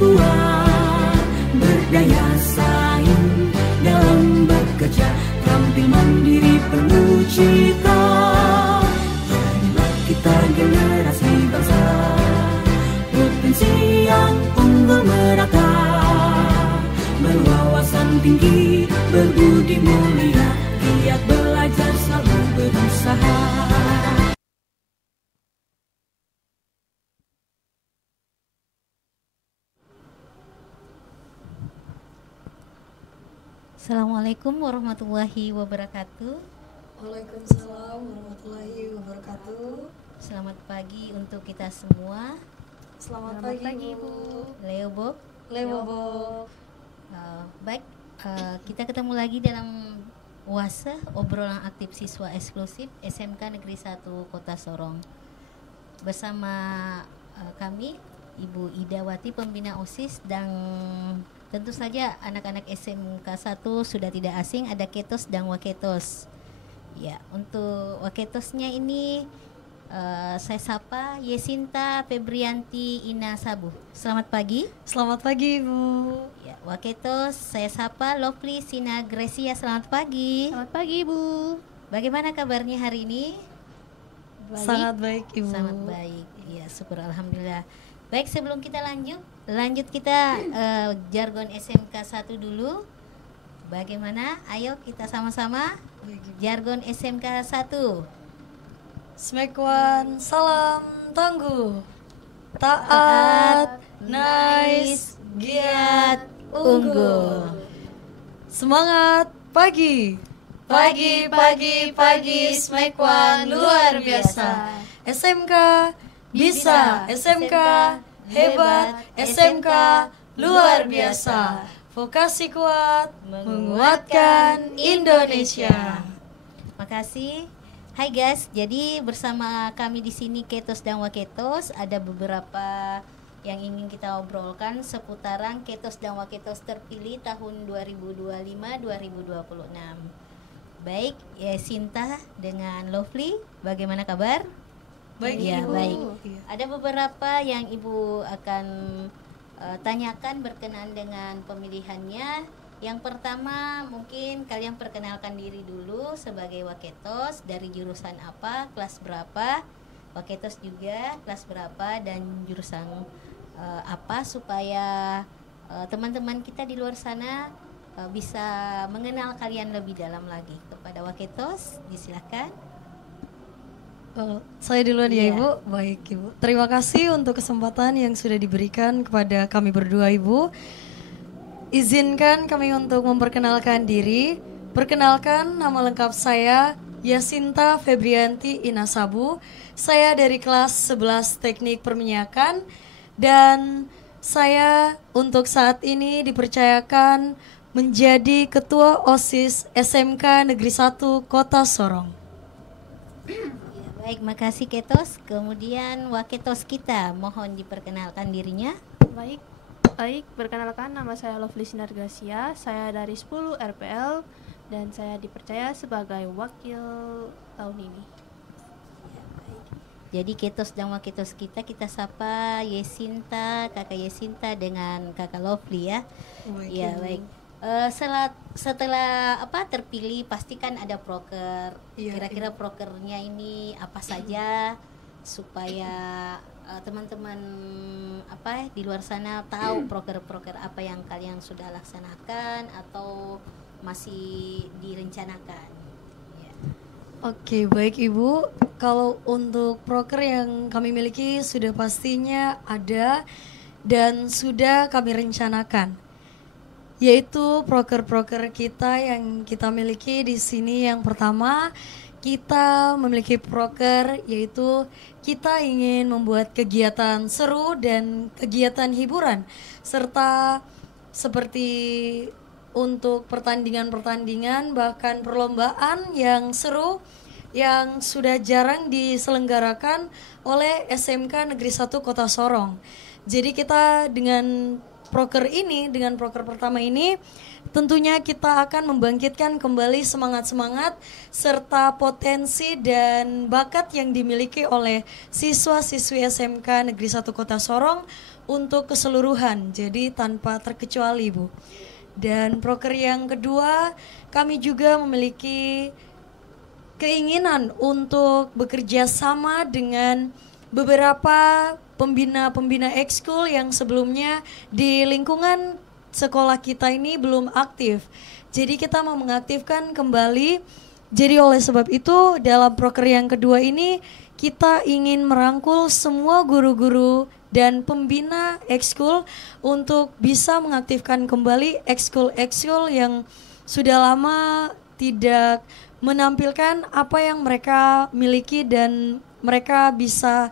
kuat, berdaya saing dalam bekerja, tampil mandiri penuh cita. Jadilah kita generasi bangsa, potensi yang unggul merata, berwawasan tinggi, berbudi mulia, giat belajar selalu berusaha. Assalamualaikum warahmatullahi wabarakatuh. Waalaikumsalam warahmatullahi wabarakatuh. Selamat pagi untuk kita semua. Selamat pagi Bu. Leo Bob. Baik, kita ketemu lagi dalam UASE, obrolan aktif siswa eksklusif SMK Negeri 1 Kota Sorong. Bersama kami, Ibu Idawati, pembina OSIS, dan tentu saja anak-anak SMK 1 sudah tidak asing, ada ketos dan waketos. Ya, untuk waketosnya ini saya sapa Yesinta Febrianti Ina Sabu. Selamat pagi. Selamat pagi Bu. Ya, waketos saya sapa Lovely Sina Grecia. Selamat pagi. Selamat pagi Bu. Bagaimana kabarnya hari ini? Baik. Sangat baik Ibu. Sangat baik. Ya, syukur alhamdulillah. Baik, sebelum kita lanjut kita jargon SMK 1 dulu. Bagaimana? Ayo kita sama-sama jargon SMK 1. Smekwan, salam tangguh, taat, nice, giat, unggul. Semangat pagi. Pagi, Smekwan luar biasa. SMK bisa, SMK hebat, SMK luar biasa. Vokasi kuat, menguatkan Indonesia. Makasih. Hai guys, jadi bersama kami di sini Ketos dan Waketos, ada beberapa yang ingin kita obrolkan seputaran Ketos dan Waketos terpilih tahun 2025-2026. Baik, Sinta dengan Lovely, bagaimana kabar? Baik ya, Ibu. Baik. Ada beberapa yang Ibu akan tanyakan berkenaan dengan pemilihannya. Yang pertama, mungkin kalian perkenalkan diri dulu sebagai waketos, dari jurusan apa, kelas berapa, waketos juga kelas berapa dan jurusan apa, supaya teman-teman kita di luar sana bisa mengenal kalian lebih dalam lagi. Kepada waketos, disilakan. Saya duluan ya Iya. Ibu. Baik Ibu. Terima kasih untuk kesempatan yang sudah diberikan kepada kami berdua Ibu. Izinkan kami untuk memperkenalkan diri. Perkenalkan, nama lengkap saya Yesinta Febrianti Ina Sabu. Saya dari kelas 11 Teknik Perminyakan, dan saya untuk saat ini dipercayakan menjadi Ketua OSIS SMK Negeri 1 Kota Sorong. Baik, makasih Ketos. Kemudian waketos kita, mohon diperkenalkan dirinya. Baik, perkenalkan, nama saya Lovely Sinar Gracia. Saya dari 10 RPL dan saya dipercaya sebagai wakil tahun ini. Jadi Ketos dan waketos kita sapa Yesinta, Kakak Yesinta dengan Kakak Lovely ya. Ya, baik. Setelah terpilih, pastikan ada proker. Kira-kira prokernya ini apa saja supaya teman-teman di luar sana tahu proker-proker apa yang kalian sudah laksanakan atau masih direncanakan. Ya. Oke, baik Ibu. Kalau untuk proker yang kami miliki sudah pastinya ada dan sudah kami rencanakan, yaitu proker-proker kita yang kita miliki di sini. Yang pertama, kita memiliki proker yaitu kita ingin membuat kegiatan seru dan kegiatan hiburan, serta seperti untuk pertandingan-pertandingan, bahkan perlombaan yang seru yang sudah jarang diselenggarakan oleh SMK Negeri 1 Kota Sorong. Jadi kita dengan proker ini, dengan proker pertama ini, tentunya kita akan membangkitkan kembali semangat-semangat serta potensi dan bakat yang dimiliki oleh siswa-siswi SMK Negeri 1 Kota Sorong untuk keseluruhan, jadi tanpa terkecuali, Bu. Dan proker yang kedua, kami juga memiliki keinginan untuk bekerja sama dengan beberapa pembina-pembina ekskul yang sebelumnya di lingkungan sekolah kita ini belum aktif. Jadi kita mau mengaktifkan kembali. Jadi oleh sebab itu dalam proker yang kedua ini kita ingin merangkul semua guru-guru dan pembina ekskul untuk bisa mengaktifkan kembali ekskul-ekskul yang sudah lama tidak menampilkan apa yang mereka miliki dan mereka bisa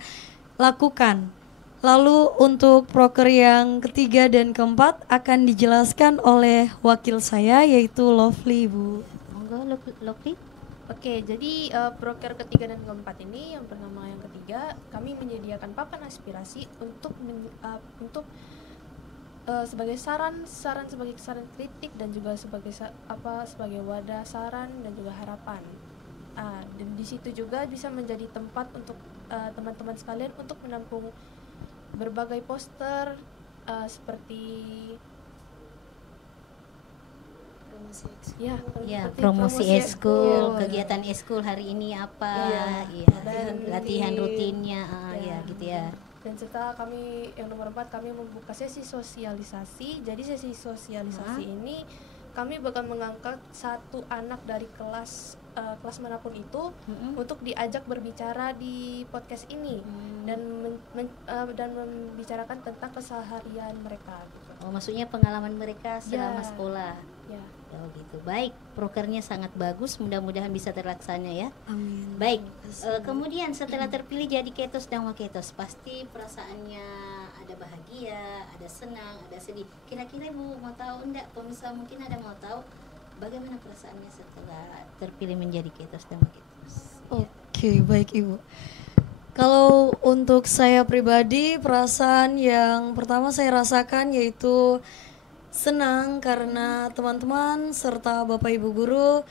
lakukan. Lalu untuk proker yang ketiga dan keempat akan dijelaskan oleh wakil saya yaitu Lovely, Bu. Monggo Lovely. Oke, jadi proker ketiga dan keempat ini, yang pertama yang ketiga, kami menyediakan papan aspirasi untuk sebagai saran sebagai saran kritik dan juga sebagai sebagai wadah saran dan juga harapan. Dan di situ juga bisa menjadi tempat untuk teman-teman sekalian untuk menampung berbagai poster seperti promosi eskul, kegiatan eskul hari ini apa, dan latihan rutinnya, gitu ya. Dan serta kami yang nomor 4, kami membuka sesi sosialisasi. Jadi sesi sosialisasi ini kami bakal mengangkat satu anak dari kelas manapun itu untuk diajak berbicara di podcast ini dan membicarakan tentang keseharian mereka. Gitu. Oh, maksudnya pengalaman mereka selama sekolah. Ya. Oh gitu. Baik, prokernya sangat bagus. Mudah-mudahan bisa terlaksana ya. Amin. Baik. Kemudian setelah terpilih jadi ketos dan waketos, pasti perasaannya ada bahagia, ada senang, ada sedih. Kira-kira Ibu mau tahu enggak? Pemirsa mungkin ada mau tahu bagaimana perasaannya setelah terpilih menjadi ketos dan waketos? Oke, baik Ibu. Kalau untuk saya pribadi, perasaan yang pertama saya rasakan yaitu senang karena teman-teman serta Bapak Ibu guru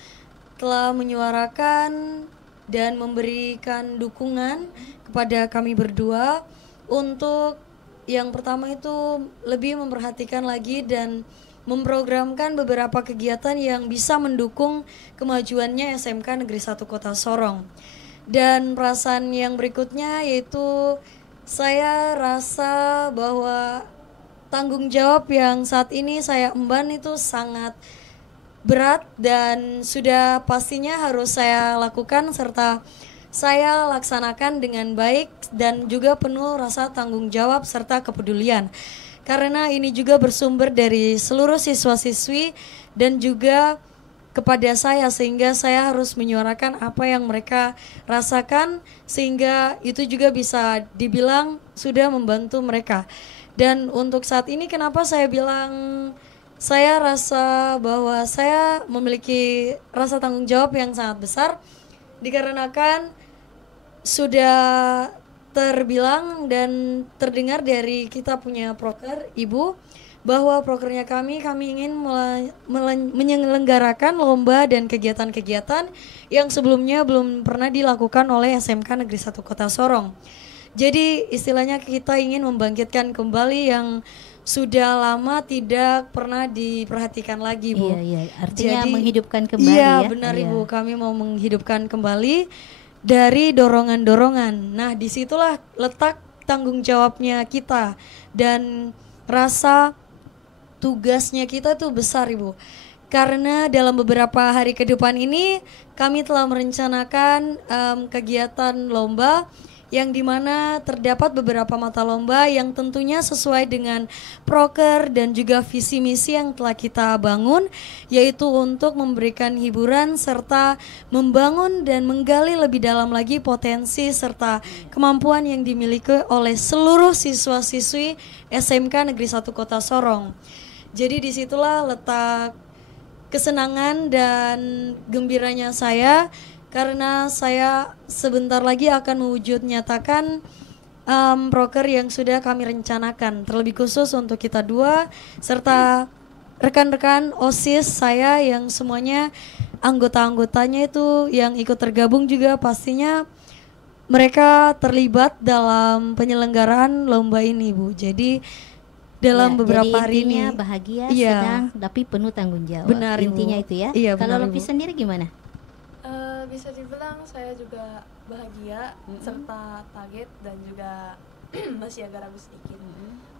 telah menyuarakan dan memberikan dukungan kepada kami berdua untuk yang pertama itu lebih memperhatikan lagi dan memprogramkan beberapa kegiatan yang bisa mendukung kemajuannya SMK Negeri 1 Kota Sorong. Dan perasaan yang berikutnya yaitu saya rasa bahwa tanggung jawab yang saat ini saya emban itu sangat berat dan sudah pastinya harus saya lakukan serta saya laksanakan dengan baik dan juga penuh rasa tanggung jawab serta kepedulian. Karena ini juga bersumber dari seluruh siswa-siswi dan juga kepada saya sehingga saya harus menyuarakan apa yang mereka rasakan sehingga itu juga bisa dibilang sudah membantu mereka. Dan untuk saat ini kenapa saya bilang saya rasa bahwa saya memiliki rasa tanggung jawab yang sangat besar dikarenakan sudah terbilang dan terdengar dari kita punya proker Ibu bahwa prokernya kami ingin menyelenggarakan lomba dan kegiatan-kegiatan yang sebelumnya belum pernah dilakukan oleh SMK Negeri 1 Kota Sorong. Jadi istilahnya kita ingin membangkitkan kembali yang sudah lama tidak pernah diperhatikan lagi, Bu. Iya, artinya jadi, menghidupkan kembali ya. Iya, benar Ibu. Kami mau menghidupkan kembali dari dorongan-dorongan. Nah, disitulah letak tanggung jawabnya kita dan rasa tugasnya kita tuh besar, Ibu. Karena dalam beberapa hari ke depan ini kami telah merencanakan kegiatan lomba yang dimana terdapat beberapa mata lomba yang tentunya sesuai dengan proker dan juga visi misi yang telah kita bangun, yaitu untuk memberikan hiburan serta membangun dan menggali lebih dalam lagi potensi serta kemampuan yang dimiliki oleh seluruh siswa-siswi SMK Negeri 1 Kota Sorong. Jadi disitulah letak kesenangan dan gembiranya saya karena saya sebentar lagi akan mewujud nyatakan proker yang sudah kami rencanakan, terlebih khusus untuk kita dua serta rekan-rekan OSIS saya yang semuanya anggota-anggotanya itu yang ikut tergabung juga pastinya mereka terlibat dalam penyelenggaraan lomba ini, Bu. Jadi dalam beberapa jadi hari ini intinya bahagia, iya, sedang tapi penuh tanggung jawab. Benar, Ibu. Intinya itu ya. Iya, Kalau benar, Lofi Ibu. sendiri gimana? Bisa dibilang saya juga bahagia serta kaget dan juga masih agak ragu sedikit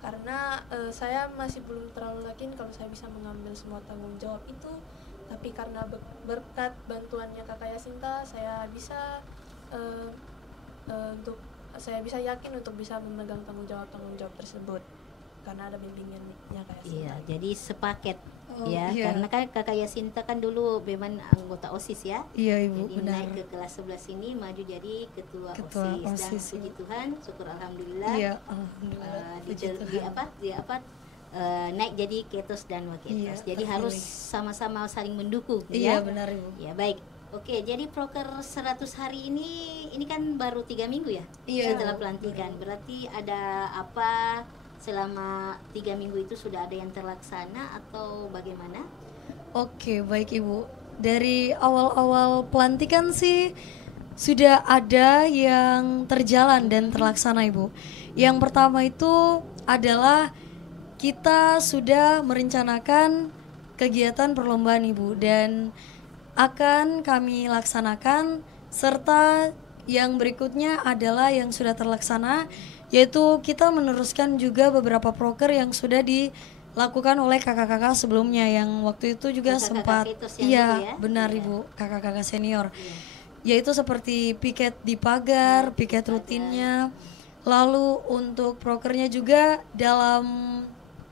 karena saya masih belum terlalu yakin kalau saya bisa mengambil semua tanggung jawab itu, tapi karena berkat bantuannya Kakak Yasinta saya bisa saya bisa yakin untuk bisa memegang tanggung jawab tersebut karena ada bimbingannya Kak Yasinta. Iya, jadi sepaket ya, iya. karena kan Kakak Yasinta kan dulu memang anggota OSIS ya. Iya, Ibu, Jadi benar. naik ke kelas 11 ini maju jadi ketua Ketua OSIS, dan OSIS, puji Ibu. Tuhan, syukur alhamdulillah. Iya, alhamdulillah. Puji Tuhan. Naik jadi ketos dan waketos. Iya, jadi terpilih. harus sama-sama saling mendukung Iya, ya. benar, Ibu. Ya, baik. Oke, jadi proker 100 hari ini kan baru 3 minggu ya Iya. setelah pelantikan. Berarti ada apa selama 3 minggu itu sudah ada yang terlaksana atau bagaimana? Oke, baik Ibu. Dari awal-awal pelantikan sih sudah ada yang terjalan dan terlaksana, Ibu. Yang pertama itu adalah kita sudah merencanakan kegiatan perlombaan, Ibu, dan akan kami laksanakan, serta yang berikutnya adalah yang sudah terlaksana, yaitu kita meneruskan juga beberapa proker yang sudah dilakukan oleh kakak-kakak sebelumnya yang waktu itu juga Kakak-kakak sempat ketos yang iya dulu ya? benar, Iya. Ibu, kakak-kakak senior, Iya. yaitu seperti piket di pagar, piket rutinnya. Lalu untuk prokernya juga dalam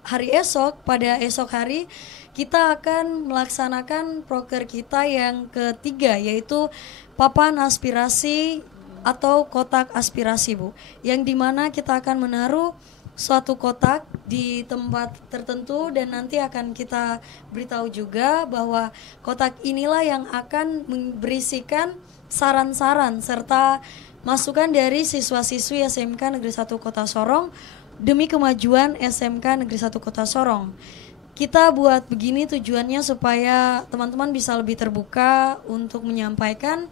hari esok, pada esok hari kita akan melaksanakan proker kita yang ketiga, yaitu papan aspirasi atau kotak aspirasi, Bu, yang dimana kita akan menaruh suatu kotak di tempat tertentu dan nanti akan kita beritahu juga bahwa kotak inilah yang akan berisikan saran-saran serta masukan dari siswa-siswi SMK Negeri 1 Kota Sorong demi kemajuan SMK Negeri 1 Kota Sorong. Kita buat begini tujuannya supaya teman-teman bisa lebih terbuka untuk menyampaikan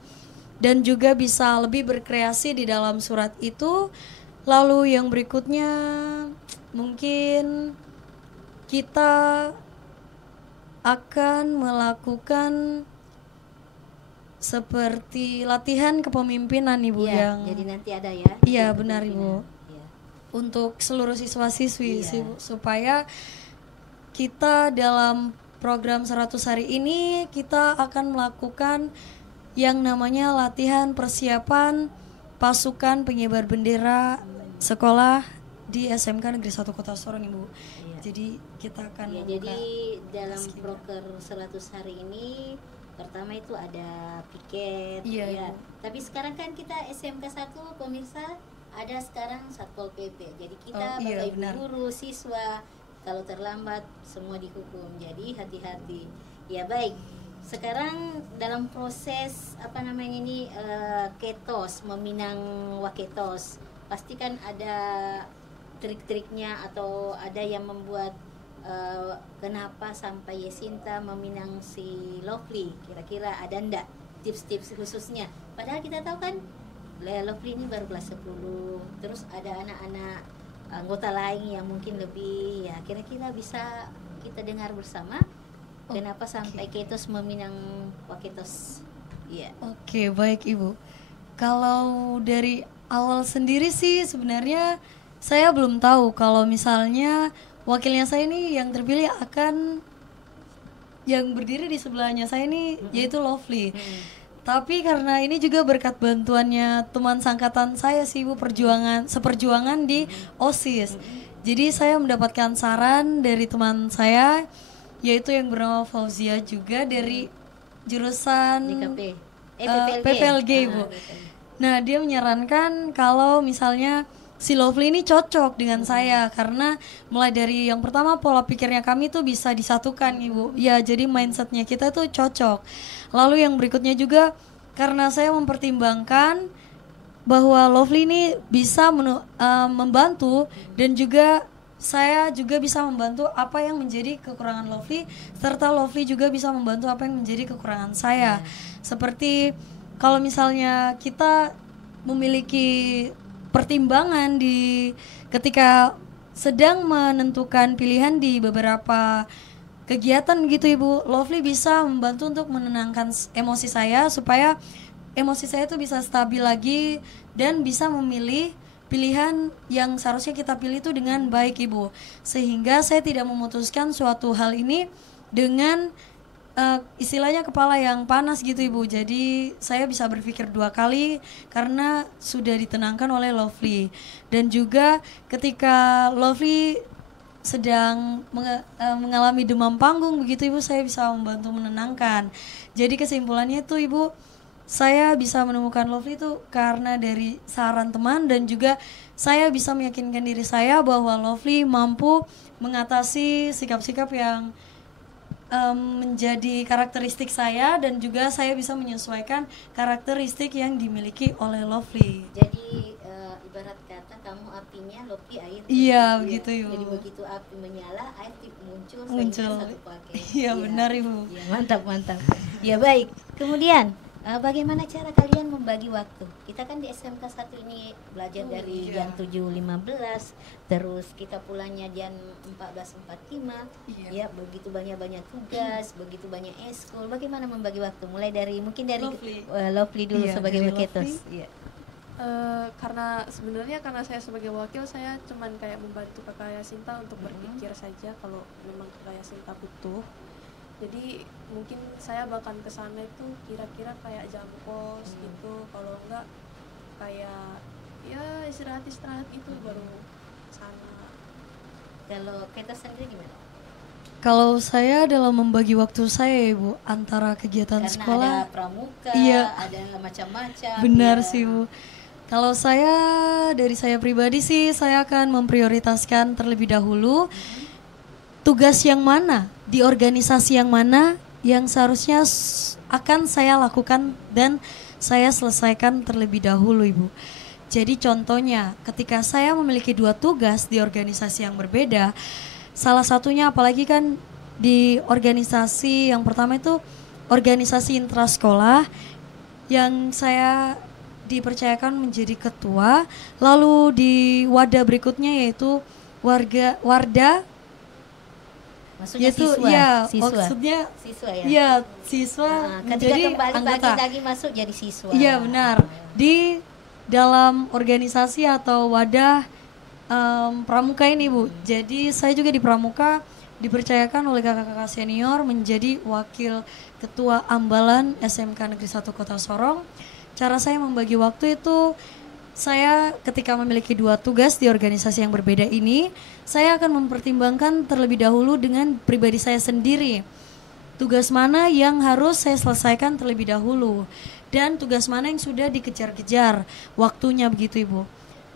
dan juga bisa lebih berkreasi di dalam surat itu. Lalu yang berikutnya mungkin kita akan melakukan seperti latihan kepemimpinan, Ibu, Iya, yang jadi nanti ada ya. Iya, yang benar, kepemimpinan. Ibu. Iya. Untuk seluruh siswa-siswi Iya. supaya kita dalam program 100 hari ini kita akan melakukan yang namanya latihan persiapan pasukan pengibar bendera sekolah di SMK Negeri 1 Kota Sorong, Ibu. Iya. Jadi kita akan Ya, membuka jadi dalam paskibraka. proker 100 hari ini pertama itu ada piket Iya, ya. Ibu. Tapi sekarang kan kita SMK 1 pemirsa ada sekarang Satpol PP. Jadi kita Oh, iya, Bapak Ibu benar. guru, siswa kalau terlambat semua dihukum. Jadi hati-hati. Ya, baik. Sekarang dalam proses apa namanya ini ketos, meminang waketos. Pasti kan ada trik-triknya atau ada yang membuat kenapa sampai Yasinta meminang si Lovely, kira-kira ada ndak tips-tips khususnya? Padahal kita tahu kan Lovely ini baru kelas 10, terus ada anak-anak anggota lain yang mungkin lebih, ya kira-kira bisa kita dengar bersama kenapa sampai Ketos meminang Waketos. Iya. Oke, baik Ibu. Kalau dari awal sendiri sih sebenarnya saya belum tahu kalau misalnya wakilnya saya ini yang terpilih akan yang berdiri di sebelahnya saya ini yaitu Lovely. Tapi karena ini juga berkat bantuannya teman sangkatan saya sih, Ibu, seperjuangan di OSIS. Jadi saya mendapatkan saran dari teman saya yaitu yang bernama Fauzia juga dari jurusan DKP. PPLG, Ibu. Nah, dia menyarankan kalau misalnya si Lovely ini cocok dengan saya karena mulai dari yang pertama pola pikirnya kami tuh bisa disatukan, Ibu. Ya, jadi mindsetnya kita tuh cocok. Lalu yang berikutnya juga karena saya mempertimbangkan bahwa Lovely ini bisa membantu, dan juga saya juga bisa membantu apa yang menjadi kekurangan Lovely, serta Lovely juga bisa membantu apa yang menjadi kekurangan saya. Seperti kalau misalnya kita memiliki pertimbangan ketika sedang menentukan pilihan di beberapa kegiatan gitu Ibu, Lovely bisa membantu untuk menenangkan emosi saya supaya emosi saya itu bisa stabil lagi dan bisa memilih pilihan yang seharusnya kita pilih itu dengan baik Ibu, sehingga saya tidak memutuskan suatu hal ini dengan istilahnya kepala yang panas gitu Ibu. Jadi saya bisa berpikir 2 kali karena sudah ditenangkan oleh Lovely. Dan juga ketika Lovely sedang mengalami demam panggung begitu Ibu, saya bisa membantu menenangkan. Jadi kesimpulannya itu Ibu, saya bisa menemukan Lovely itu karena dari saran teman, dan juga saya bisa meyakinkan diri saya bahwa Lovely mampu mengatasi sikap-sikap yang menjadi karakteristik saya, dan juga saya bisa menyesuaikan karakteristik yang dimiliki oleh Lovely. Jadi ibarat kata kamu apinya, Lovely air. Iya, begitu Ibu. Jadi begitu api menyala, air muncul. Satu pakai. Iya, benar Ibu. Ya, mantap. Ya baik. Kemudian bagaimana cara kalian membagi waktu? Kita kan di SMK 1 ini belajar dari jam 7.15, terus kita pulangnya jam 14.45. Ya, begitu banyak tugas, begitu banyak eskul. Bagaimana membagi waktu? Mulai dari mungkin dari Lovely dulu sebagai waketos. Iya. Karena saya sebagai wakil, saya cuman kayak membantu Kakak Yasinta untuk berpikir saja kalau memang Kakak Yasinta butuh. Jadi mungkin saya bahkan ke sana itu kira-kira kayak jam kos gitu. Kalau enggak kayak ya istirahat itu baru sana. Kalau kita sendiri gimana? Kalau saya dalam membagi waktu saya Ibu antara kegiatan karena sekolah, ada pramuka, ada macam-macam. benar sih Bu. Kalau dari saya pribadi sih, saya akan memprioritaskan terlebih dahulu tugas yang mana, di organisasi yang mana yang seharusnya akan saya lakukan dan saya selesaikan terlebih dahulu Ibu. Jadi contohnya ketika saya memiliki 2 tugas di organisasi yang berbeda, salah satunya apalagi kan di organisasi yang pertama itu organisasi intrasekolah yang saya dipercayakan menjadi ketua, lalu di wadah berikutnya yaitu Warda. Maksudnya yaitu, siswa. Ya, Siswa. Maksudnya Siswa ya. Ya, siswa ketika menjadi kembali anggota. lagi masuk jadi siswa. Iya, benar. Di dalam organisasi atau wadah pramuka ini Bu. Jadi saya juga di pramuka dipercayakan oleh kakak-kakak senior menjadi wakil ketua ambalan SMK Negeri 1 Kota Sorong. Cara saya membagi waktu itu, saya ketika memiliki 2 tugas di organisasi yang berbeda ini, saya akan mempertimbangkan terlebih dahulu dengan pribadi saya sendiri. Tugas mana yang harus saya selesaikan terlebih dahulu, dan tugas mana yang sudah dikejar-kejar waktunya begitu Ibu.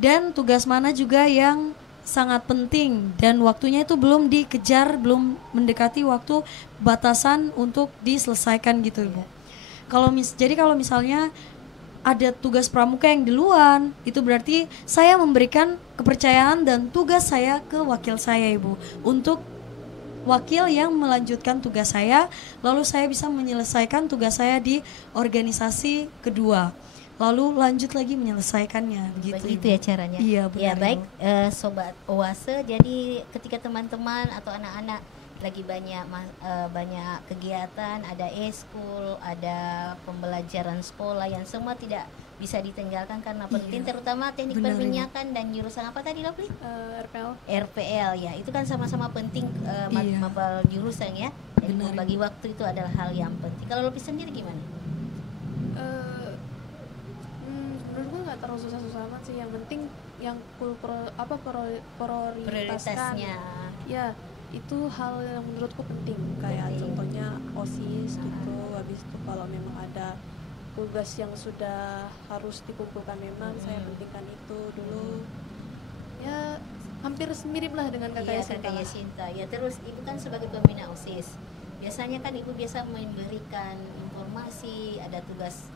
Dan tugas mana juga yang sangat penting dan waktunya itu belum dikejar, belum mendekati waktu batasan untuk diselesaikan gitu Ibu. Jadi kalau misalnya ada tugas pramuka yang duluan, itu berarti saya memberikan kepercayaan dan tugas saya ke wakil saya Ibu, untuk wakil yang melanjutkan tugas saya, lalu saya bisa menyelesaikan tugas saya di organisasi kedua, lalu lanjut lagi menyelesaikannya begitu ya caranya. Iya, benar. Ya baik, sobat Oase, jadi ketika teman-teman atau anak-anak lagi banyak kegiatan, ada eskul, ada pembelajaran sekolah yang semua tidak bisa ditinggalkan karena penting, terutama teknik perminyakan dan jurusan apa tadi Lovely? RPL ya, itu kan sama-sama penting mapel jurusan ya. Jadi membagi waktu itu adalah hal yang penting. Kalau Lovely sendiri gimana? Menurutku nggak terlalu susah-susah amat sih, yang penting yang prioritasnya ya itu hal yang menurutku penting, kayak contohnya OSIS gitu. Habis itu kalau memang ada tugas yang sudah harus dikumpulkan, memang saya pentingkan itu dulu. Ya hampir mirip lah dengan kakak Yasinta. Ya, terus ibu kan sebagai pembina OSIS, biasanya kan ibu biasa memberikan informasi, ada tugas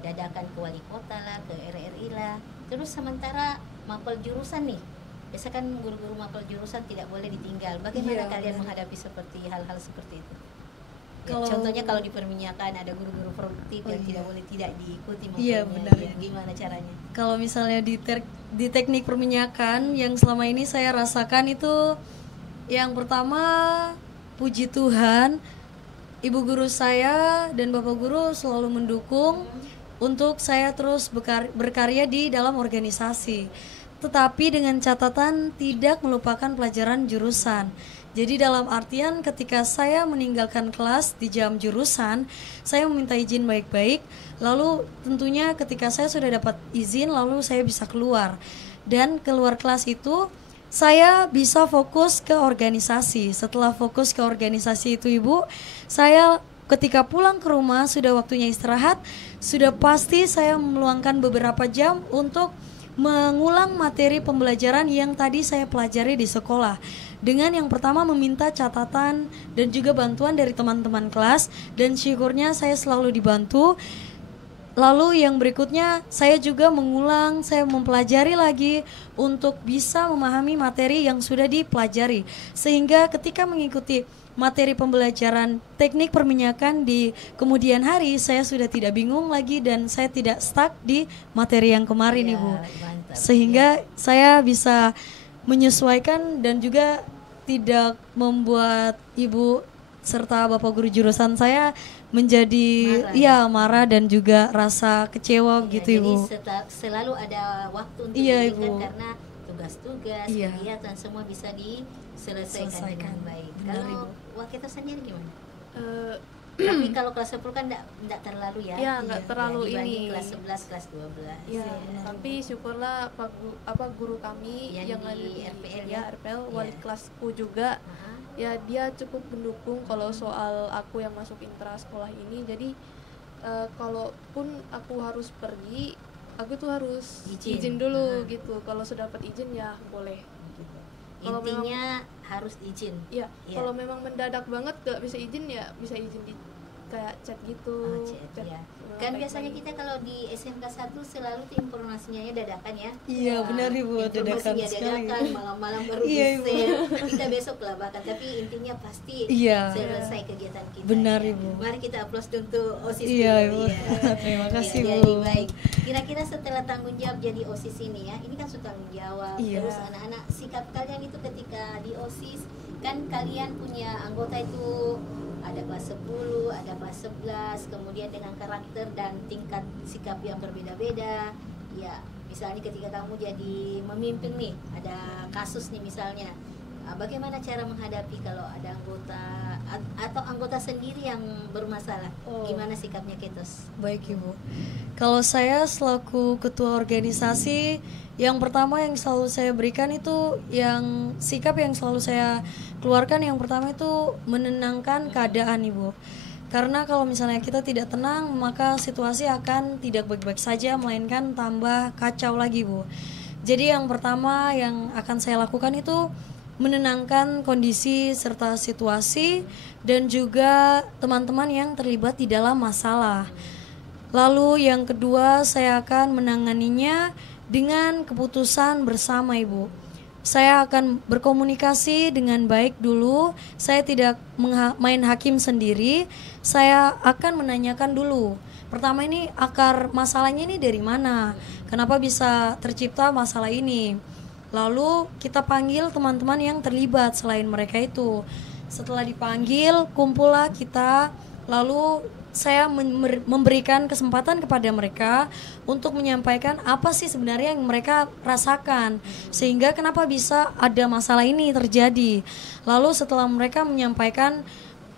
dadakan ke wali kota lah, ke RRI lah. Terus sementara mapel jurusan nih, biasa kan guru-guru mapel jurusan tidak boleh ditinggal. Bagaimana Iya, kalian benar. menghadapi seperti hal-hal seperti itu? Ya, Kalau- contohnya kalau di perminyakan ada guru-guru produktif yang tidak boleh tidak diikuti Iya, mapelnya. benar. Ya, gimana caranya? Kalau misalnya di teknik perminyakan yang selama ini saya rasakan itu, yang pertama, puji Tuhan, ibu guru saya dan bapak guru selalu mendukung untuk saya terus berkarya di dalam organisasi. Tetapi dengan catatan tidak melupakan pelajaran jurusan. Jadi dalam artian ketika saya meninggalkan kelas di jam jurusan, saya meminta izin baik-baik. Lalu tentunya ketika saya sudah dapat izin, lalu saya bisa keluar. Dan keluar kelas itu saya bisa fokus ke organisasi. Setelah fokus ke organisasi itu Ibu, saya ketika pulang ke rumah sudah waktunya istirahat, sudah pasti saya meluangkan beberapa jam untuk mengulang materi pembelajaran yang tadi saya pelajari di sekolah. Dengan yang pertama meminta catatan dan juga bantuan dari teman-teman kelas, dan syukurnya saya selalu dibantu. Lalu yang berikutnya saya juga mengulang, saya mempelajari lagi untuk bisa memahami materi yang sudah dipelajari. Sehingga ketika mengikuti materi pembelajaran teknik perminyakan di kemudian hari, saya sudah tidak bingung lagi dan saya tidak stuck di materi yang kemarin Ya, Ibu. mantap. Sehingga saya bisa menyesuaikan dan juga tidak membuat Ibu serta Bapak guru jurusan saya menjadi marah dan juga rasa kecewa Ya, gitu jadi Ibu. selalu ada waktu untuk Iya, diberikan Ibu. karena tugas-tugas, Iya. kegiatan semua bisa diselesaikan Selesaikan. dengan baik. Benar, Kalau Ibu. Wakita sendiri gimana? Eh, Tapi kalau kelas 10 kan enggak terlalu ya. Iya, nggak terlalu dibanding ini. kelas 11, kelas 12. Ya, tapi syukurlah guru kami Yang yang di ada di RPL ya, ya? RPL wali Iya. kelasku juga. Aha. Ya, dia cukup mendukung kalau soal aku yang masuk intra sekolah ini. Jadi kalaupun aku harus pergi, aku tuh harus izin dulu gitu. Kalau sudah dapat izin ya boleh. Kalau Intinya harus izin. Ya, Iya. kalau memang mendadak banget gak bisa izin ya bisa izin di kayak chat gitu. Chat, ya. Kan biasanya kita kalau di SMK 1 selalu tuh informasinya ya dadakan ya. Iya, benar, Ibu, dadakan Informasinya sekali. dadakan, malam-malam baru Iya, Ibu. di-share. Kita besok lah bahkan, tapi intinya pasti Iya. selesai kegiatan kita. Benar, ya. Ibu. Mari kita aplaus untuk OSIS Iya, dulu. Ibu. Terima kasih, Ya, Bu. jadi baik. Kira-kira setelah tanggung jawab jadi OSIS ini ya, ini kan sudah tanggung jawab. Iya. Terus anak-anak, sikap kalian itu ketika di OSIS, kan kalian punya anggota itu ada kelas 10, ada kelas 11, kemudian dengan karakter dan tingkat sikap yang berbeda-beda. Ya, misalnya ketika kamu jadi memimpin nih, ada kasus nih misalnya. Bagaimana cara menghadapi kalau ada anggota atau anggota sendiri yang bermasalah? Oh. Gimana sikapnya Ketos? Baik Ibu. Kalau saya selaku ketua organisasi, yang pertama yang selalu saya berikan itu yang sikap yang selalu saya keluarkan, yang pertama itu menenangkan keadaan Ibu. Karena kalau misalnya kita tidak tenang, maka situasi akan tidak baik-baik saja, melainkan tambah kacau lagi Bu. Jadi yang pertama yang akan saya lakukan itu menenangkan kondisi serta situasi dan juga teman-teman yang terlibat di dalam masalah. Lalu yang kedua, saya akan menanganinya dengan keputusan bersama Ibu. Saya akan berkomunikasi dengan baik dulu. Saya tidak main hakim sendiri. Saya akan menanyakan dulu. Pertama ini akar masalahnya ini dari mana? Kenapa bisa tercipta masalah ini? Lalu kita panggil teman-teman yang terlibat selain mereka itu. Setelah dipanggil, kumpullah kita. Lalu saya memberikan kesempatan kepada mereka untuk menyampaikan apa sih sebenarnya yang mereka rasakan, sehingga kenapa bisa ada masalah ini terjadi. Lalu setelah mereka menyampaikan,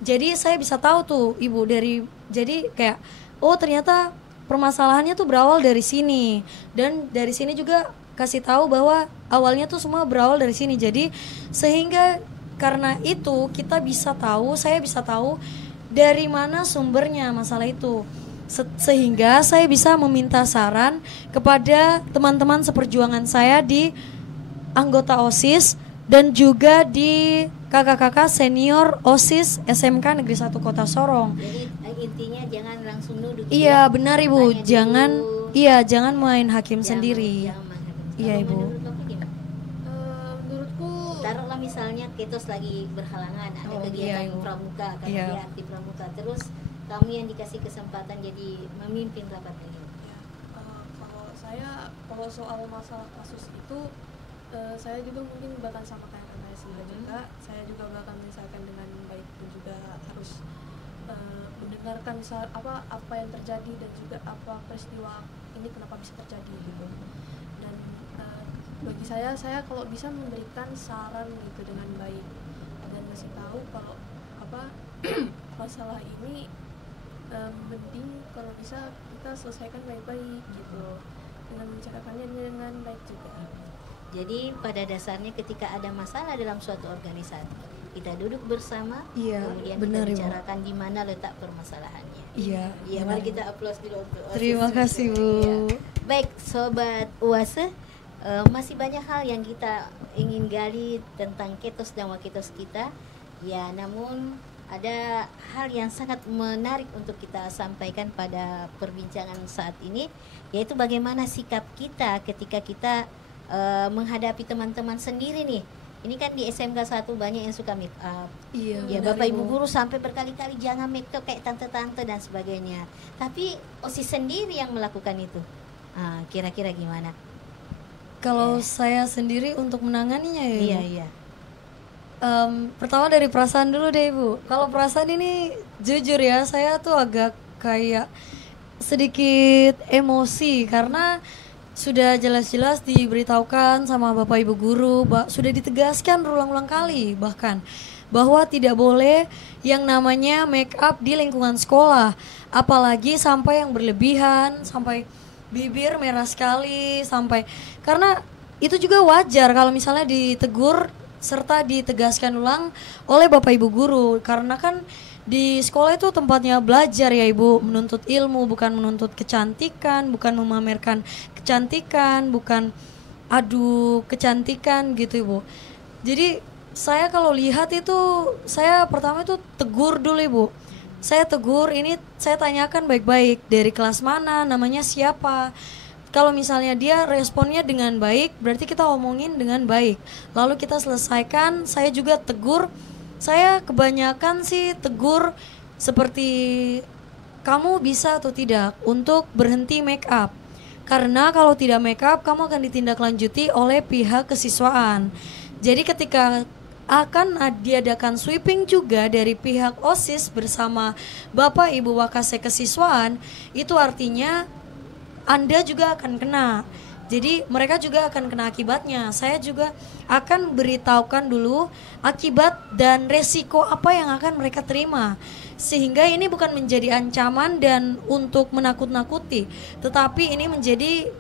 jadi saya bisa tahu tuh Ibu jadi kayak oh ternyata permasalahannya tuh berawal dari sini, dan dari sini juga kasih tahu bahwa awalnya tuh semua berawal dari sini. Jadi sehingga karena itu kita bisa tahu, saya bisa tahu dari mana sumbernya masalah itu, sehingga saya bisa meminta saran kepada teman-teman seperjuangan saya di anggota OSIS dan juga di kakak-kakak senior OSIS SMK Negeri 1 Kota Sorong. Jadi intinya jangan langsung nuduh. gitu Iya, ya. benar Ibu. Tanya Jangan dulu, jangan main hakim jangan- sendiri. jangan main hakim. Iya, Kalau Ibu. menurut Bapak gimana? Menurutku Taruhlah misalnya Ketos lagi berhalangan, ada Oh, kegiatan iya, Ibu. pramuka karena Iya. dia aktif pramuka, terus kamu yang dikasih kesempatan jadi memimpin rapat ini. ya, kalau soal masalah kasus itu saya juga mungkin bahkan sama kayak Kak Sila juga, saya juga bakal menyelesaikan dengan baik dan juga harus mendengarkan apa yang terjadi dan juga apa peristiwa ini kenapa bisa terjadi gitu. Dan bagi saya kalau bisa memberikan saran gitu dengan baik dan ngasih tahu kalau masalah ini mending kalau bisa kita selesaikan baik-baik gitu dengan membicarakannya dengan baik juga. Jadi pada dasarnya ketika ada masalah dalam suatu organisasi, kita duduk bersama, Iya, kemudian benar, kita Ibu. bicarakan di mana letak permasalahannya. Iya. Iya, benar. mari kita aplaus dulu untuk OSIS. Terima kasih, Bu. Iya. Baik, sobat UASE, masih banyak hal yang kita ingin gali tentang ketos dan waketos kita. Ya, namun ada hal yang sangat menarik untuk kita sampaikan pada perbincangan saat ini, yaitu bagaimana sikap kita ketika kita menghadapi teman-teman sendiri nih. Ini kan di SMK 1 banyak yang suka make up. Iya. Ya, benar, Bapak Ibu. Ibu guru sampai berkali-kali jangan make up kayak tante-tante dan sebagainya. Tapi OSIS sendiri yang melakukan itu. Kira-kira gimana? Kalau Iya. saya sendiri untuk menanganinya ya, Ibu. Iya, iya. Pertama dari perasaan dulu deh Ibu. Kalau perasaan ini jujur ya, saya tuh agak kayak sedikit emosi karena sudah jelas-jelas diberitahukan sama Bapak Ibu guru, sudah ditegaskan berulang-ulang kali bahkan bahwa tidak boleh yang namanya make up di lingkungan sekolah, apalagi sampai yang berlebihan, sampai bibir merah sekali, sampai karena itu juga wajar kalau misalnya ditegur serta ditegaskan ulang oleh Bapak Ibu guru, karena kan di sekolah itu tempatnya belajar ya Ibu, menuntut ilmu, bukan menuntut kecantikan, bukan memamerkan kecantikan, bukan adu kecantikan gitu Ibu. Jadi saya kalau lihat itu, saya pertama itu tegur dulu Ibu. Saya tegur, ini saya tanyakan baik-baik dari kelas mana, namanya siapa. Kalau misalnya dia responnya dengan baik, berarti kita omongin dengan baik. Lalu kita selesaikan, saya juga tegur. Saya kebanyakan sih tegur seperti kamu bisa atau tidak untuk berhenti make up. Karena kalau tidak make up, kamu akan ditindaklanjuti oleh pihak kesiswaan. Jadi ketika akan diadakan sweeping juga dari pihak OSIS bersama Bapak Ibu Wakase Kesiswaan, itu artinya Anda juga akan kena. Jadi mereka juga akan kena akibatnya. Saya juga akan beritahukan dulu akibat dan resiko apa yang akan mereka terima. Sehingga ini bukan menjadi ancaman dan untuk menakut-nakuti, tetapi ini menjadi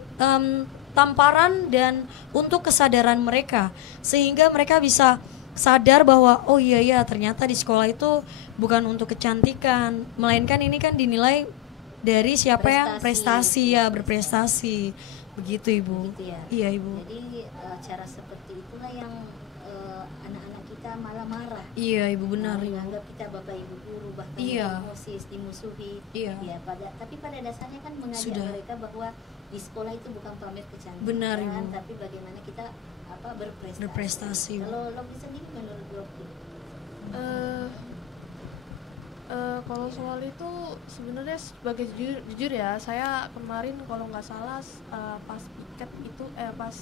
tamparan dan untuk kesadaran mereka. Sehingga mereka bisa sadar bahwa oh iya ternyata di sekolah itu bukan untuk kecantikan, melainkan ini kan dinilai dari siapa yang prestasi ya, berprestasi. Begitu Ibu. Begitu ya. Iya Ibu. Jadi cara seperti itulah yang anak-anak kita malah marah. Iya Ibu, benar Ibu. Menganggap kita Bapak Ibu guru, bahkan Iya. OSIS dimusuhi. Iya. Ya, tapi pada dasarnya kan mengajak Sudah. mereka bahwa di sekolah itu bukan pamer kecantikan, Benar, Ibu. tapi bagaimana kita berprestasi. Berprestasi, Bu. Kalau Loki sendiri menurut Loki? Kalau soal itu sebenarnya sebagai jujur ya, saya kemarin kalau nggak salah pas piket itu pas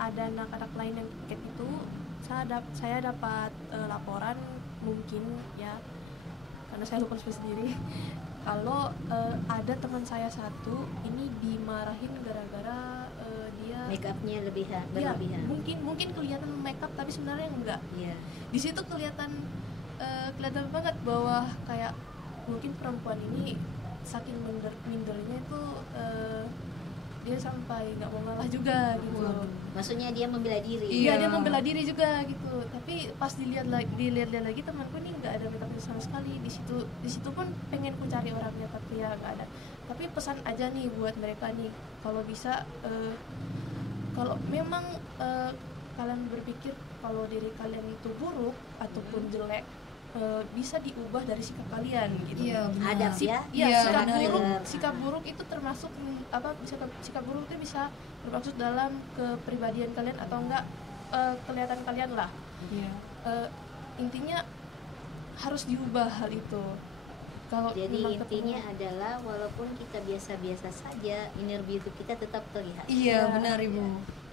ada anak-anak lain yang piket itu saya dapat laporan mungkin ya, karena saya lupa sendiri kalau ada teman saya satu ini dimarahin gara-gara dia Make upnya ya, berlebihan. mungkin kelihatan make up tapi sebenarnya enggak. Iya. Di situ kelihatan banget bahwa kayak mungkin perempuan ini saking mindernya itu dia sampai nggak mau ngalah juga gitu. Maksudnya dia membela diri. Iya, dia membela diri juga gitu. Tapi pas dilihat lagi temanku ini nggak ada make up sama sekali. Di situ pun pengen ku cari orangnya tapi ya nggak ada. Tapi pesan aja nih buat mereka nih, kalau bisa kalau memang kalian berpikir kalau diri kalian itu buruk ataupun jelek, bisa diubah dari sikap kalian gitu. Iya, benar. Adab ya. Iya, Iya, sikap benar, buruk, benar. sikap buruk itu termasuk sikap buruk itu bisa bermaksud dalam kepribadian kalian atau enggak kelihatan kalian lah. Iya. Intinya harus diubah hal itu. Kalau Jadi memang intinya ketemu- adalah walaupun kita biasa-biasa saja, inner beauty kita tetap terlihat. Iya, Iya, benar Ibu.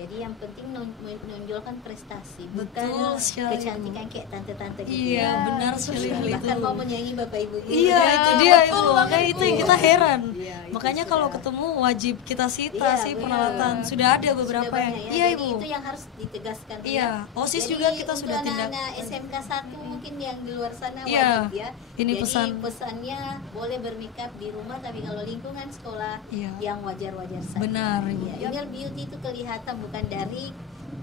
Jadi yang penting menonjolkan prestasi, Betul bukan sekali, kecantikan kayak tante-tante gitu. Iya, ya. benar sekali hal itu. Bahkan mau menyayangi bapak ibu. Iya, itu dia itu. Makanya itu yang kita heran. Iya, itu Makanya sudah. kalau ketemu wajib kita sita Iya, sih benar. peralatan. Sudah ada beberapa Sudah yang. banyak ya. Iya, Jadi Ibu. itu yang harus ditegaskan. Iya, OSIS juga kita sudah untuk tindak. anak-anak SMK 1 mungkin yang di luar sana Iya, wajib ya. ini Jadi pesan. pesannya boleh bermakeup di rumah, tapi kalau lingkungan sekolah Iya. yang wajar-wajar saja. Benar, Ibu. Iya, inner beauty itu kelihatan bukan dari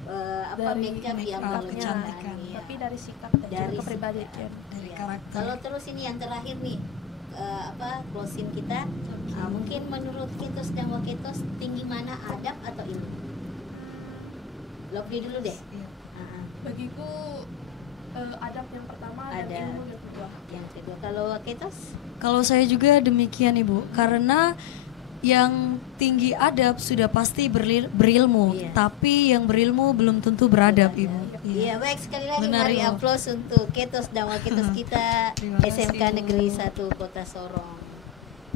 Dari makeup yang makeup, berlebihan. kecantikan. Iya. tapi dari sikap dan Dari juga kepribadian. Dari Iya. karakter. Kalau terus ini yang terakhir nih, closing kita, mungkin menurut Ketos dan Waketos tinggi mana adab atau ilmu? Lobby dulu deh. Iya. Bagiku adab yang pertama dan Ada. ilmu yang kedua. Yang kedua, kalau Waketos? Kalau saya juga demikian Ibu, karena yang tinggi adab sudah pasti berilmu, Iya. tapi yang berilmu belum tentu beradab Ibu. Iya, baik, sekali lagi Benar, mari Ibu. aplaus untuk Ketos dan Waketos kita Terima kasih, SMK Ibu. Negeri 1 Kota Sorong.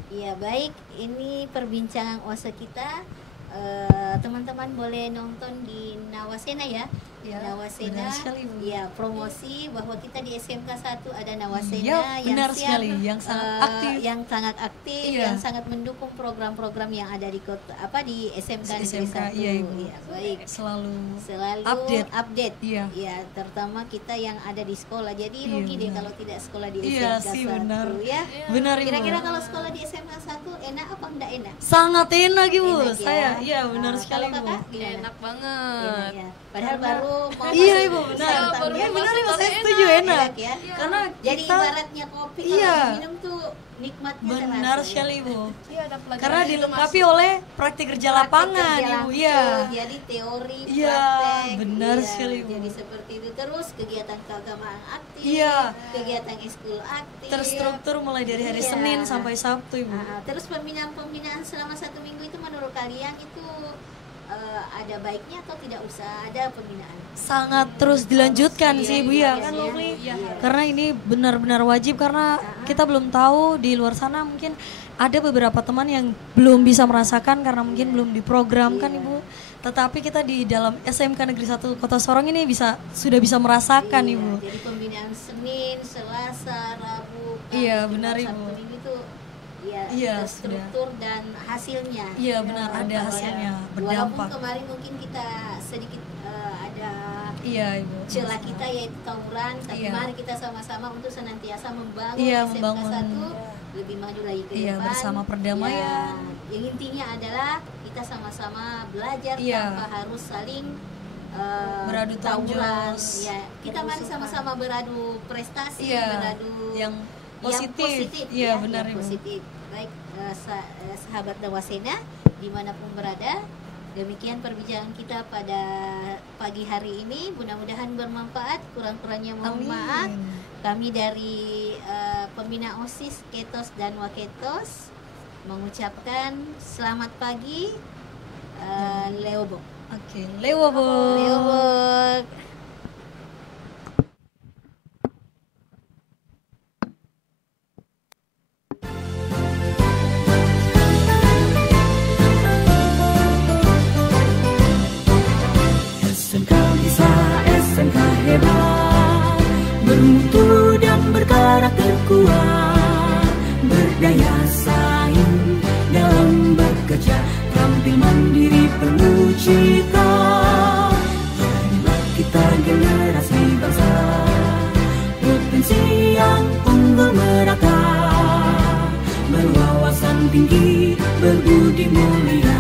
Iya, baik, ini perbincangan OSE kita. Teman-teman boleh nonton di Nawasena ya. Ya, Nawasena, benar sekali, Bu. ya, promosi bahwa kita di SMK 1 ada Nawasena Iya, yang benar siap, sekali, yang sangat aktif. yang sangat aktif, Iya. yang sangat mendukung program-program yang ada di kota di SMK Negeri SMK, 1. iya, Ibu. Iya, baik. Selalu Selalu update. Iya. Ya, terutama kita yang ada di sekolah. Jadi Iya, rugi deh benar. kalau tidak sekolah di Iya SMK sih, 1 benar. ya. Benar, Ibu. Kira-kira kalau sekolah di SMK 1 enak apa enggak enak? sangat enak Ibu. Enak ya? Saya iya benar Ah, sekali kalau Ibu. kakak gimana? Enak Enak banget. ya. Padahal baru mau Iya, masuk Ibu, benar. kesehatan, Baru ya. mau Benar Ibu, masuk saya tapi setuju enak. ya. Karena Jadi kita ibaratnya kopi Iya. kalau diminum tuh nikmatnya benar terasa, ya. sekali Ibu. Iya, ada pelajaran Karena itu dilengkapi masuk. oleh praktik kerja Praktek lapangan kerja Ibu. langsung, Iya. Jadi teori, Iya, praktek. benar iya. sekali, Bu. Jadi seperti itu terus kegiatan keagamaan aktif, Iya. kegiatan ekskul aktif. Terstruktur mulai dari hari Iya. Senin sampai Sabtu Ibu. Terus pembinaan selama 1 minggu itu menurut kalian itu ada baiknya atau tidak usah ada pembinaan? Sangat terus dilanjutkan Iya, sih Ibu iya, ya kan iya, Lovely? iya. Karena ini benar-benar wajib karena kita belum tahu di luar sana mungkin ada beberapa teman yang belum bisa merasakan karena mungkin belum diprogramkan Iya. Ibu. Tetapi kita di dalam SMK Negeri 1 Kota Sorong ini sudah bisa merasakan Iya, Ibu. Jadi pembinaan Senin, Selasa, Rabu, Kamis, Iya, Jumat, benar, Sabtu, Ibu. Minggu itu ya Iya, terstruktur dan hasilnya. Iya, benar, ada Kalau hasilnya, ya, berdampak. Walaupun kemarin mungkin kita sedikit ada Iya Ibu. celah kita yaitu tawuran, tapi Iya. mari kita sama-sama untuk senantiasa membangun Iya, SMK membangun. 1 lebih maju lagi ke Iya, depan. bersama perdamaian. Ya, yang intinya adalah kita sama-sama belajar Iya. tanpa harus saling Beradu tawuran. tonjos. Ya, kita mari sama-sama beradu prestasi, Iya, beradu yang positif. Iya, ya, benar, yang Ibu. positif. Baik, sahabat Nawasena dimanapun berada, demikian perbincangan kita pada pagi hari ini. Mudah-mudahan bermanfaat. Kurang-kurangnya mohon Amin. maaf. Kami dari pembina OSIS Ketos dan Waketos mengucapkan selamat pagi. Leobok. Oke, Leobok. Leobok. SMK bisa, SMK hebat, bermutu dan berkarakter kuat, berdaya saing dalam bekerja, tampil mandiri penuh cita. Jadilah kita generasi bangsa, potensi yang unggul merata, berwawasan tinggi, berbudi mulia,